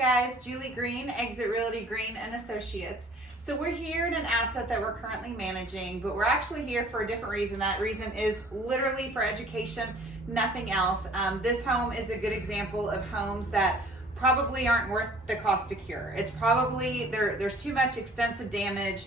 guys, Julie Green, Exit Realty Green and Associates. So we're here in an asset that we're currently managing, but we're actually here for a different reason. That reason is literally for education, nothing else. This home is a good example of homes that probably aren't worth the cost to cure. It's probably, there's too much extensive damage.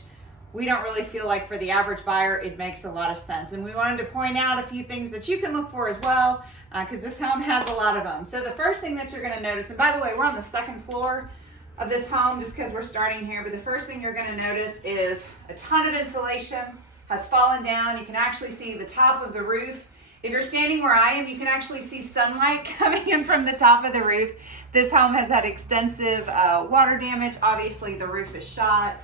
We don't really feel like for the average buyer, it makes a lot of sense. And we wanted to point out a few things that you can look for as well, because this home has a lot of them. So the first thing that you're gonna notice, and by the way, we're on the second floor of this home just because we're starting here, but the first thing you're gonna notice is a ton of insulation has fallen down. You can actually see the top of the roof. If you're standing where I am, you can actually see sunlight coming in from the top of the roof. This home has had extensive water damage. Obviously the roof is shot.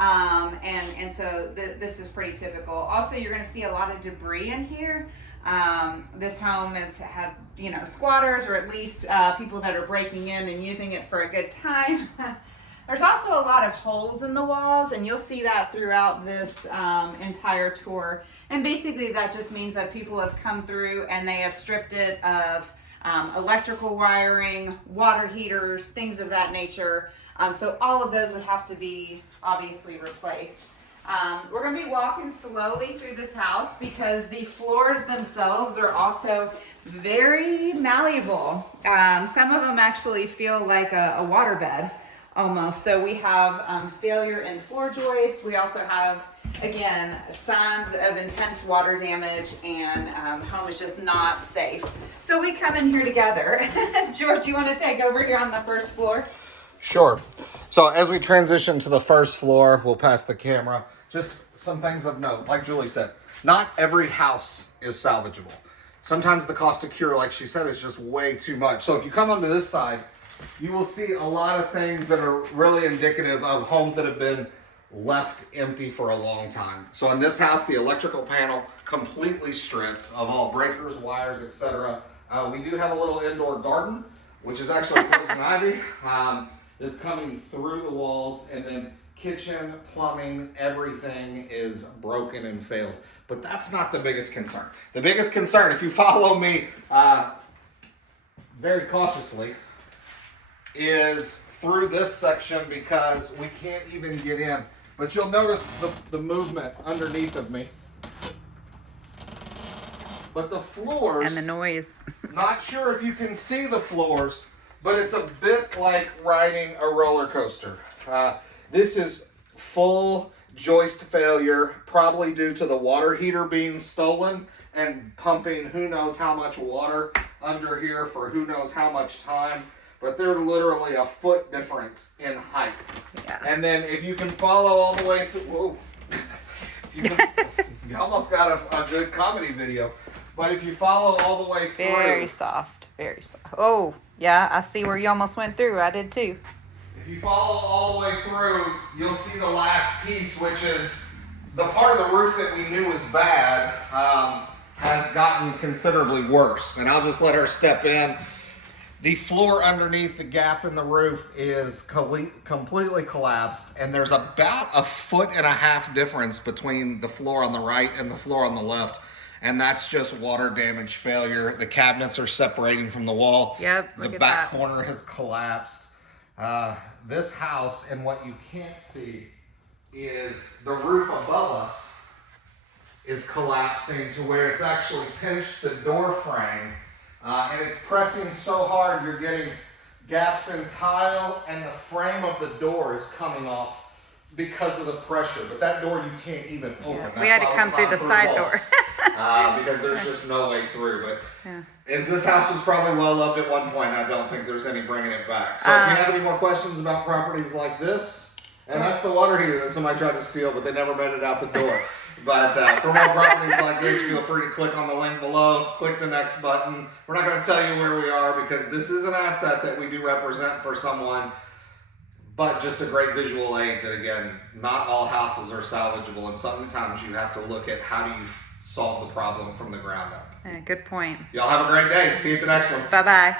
And so this is pretty typical. Also, you're going to see a lot of debris in here. This home has had, squatters, or at least people that are breaking in and using it for a good time. There's also a lot of holes in the walls, and you'll see that throughout this entire tour. And basically that just means that people have come through and they have stripped it of electrical wiring, water heaters, things of that nature. So all of those would have to be obviously replaced. We're going to be walking slowly through this house because the floors themselves are also very malleable. Some of them actually feel like a waterbed almost. So we have failure in floor joists. We also have, again, signs of intense water damage, and home is just not safe. So we come in here together. George, you want to take over here on the first floor? Sure. So as we transition to the first floor, we'll pass the camera. Just some things of note. Like Julie said, not every house is salvageable. Sometimes the cost to cure, like she said, is just way too much. So if you come onto this side, you will see a lot of things that are really indicative of homes that have been left empty for a long time. So in this house, the electrical panel completely stripped of all breakers, wires, etc. We do have a little indoor garden, which is actually poison ivy. It's coming through the walls, and then kitchen, plumbing, everything is broken and failed. But that's not the biggest concern. The biggest concern, if you follow me very cautiously, is through this section, because we can't even get in. But you'll notice the movement underneath of me. But the floors... And the noise. Not sure if you can see the floors, but it's a bit like riding a roller coaster. This is full joist failure, probably due to the water heater being stolen and pumping who knows how much water under here for who knows how much time. But they're literally a foot different in height. Yeah. And then if you can follow all the way through, whoa, you almost got a good comedy video. But if you follow all the way through. Very soft, very soft. Oh, yeah, I see where you almost went through. I did too. If you follow all the way through, you'll see the last piece, which is the part of the roof that we knew was bad has gotten considerably worse. And I'll just let her step in. The floor underneath the gap in the roof is completely collapsed, and there's about 1.5 foot difference between the floor on the right and the floor on the left, and that's just water damage failure. The cabinets are separating from the wall. Yep, the back corner has collapsed. This house, and what you can't see is the roof above us is collapsing to where it's actually pinched the door frame. And it's pressing so hard, you're getting gaps in tile, and the frame of the door is coming off because of the pressure. But that door you can't even open. Yeah. We had to come through the side door. Because there's just no way through. But this house was probably well loved at one point. I don't think there's any bringing it back. So if you have any more questions about properties like this, and that's the water heater that somebody tried to steal, but they never made it out the door. But for more properties like this, feel free to click on the link below, click the next button. We're not going to tell you where we are because this is an asset that we do represent for someone, but just a great visual aid that, again, not all houses are salvageable, and sometimes you have to look at how do you solve the problem from the ground up. Good point. Y'all have a great day. See you at the next one. Bye-bye.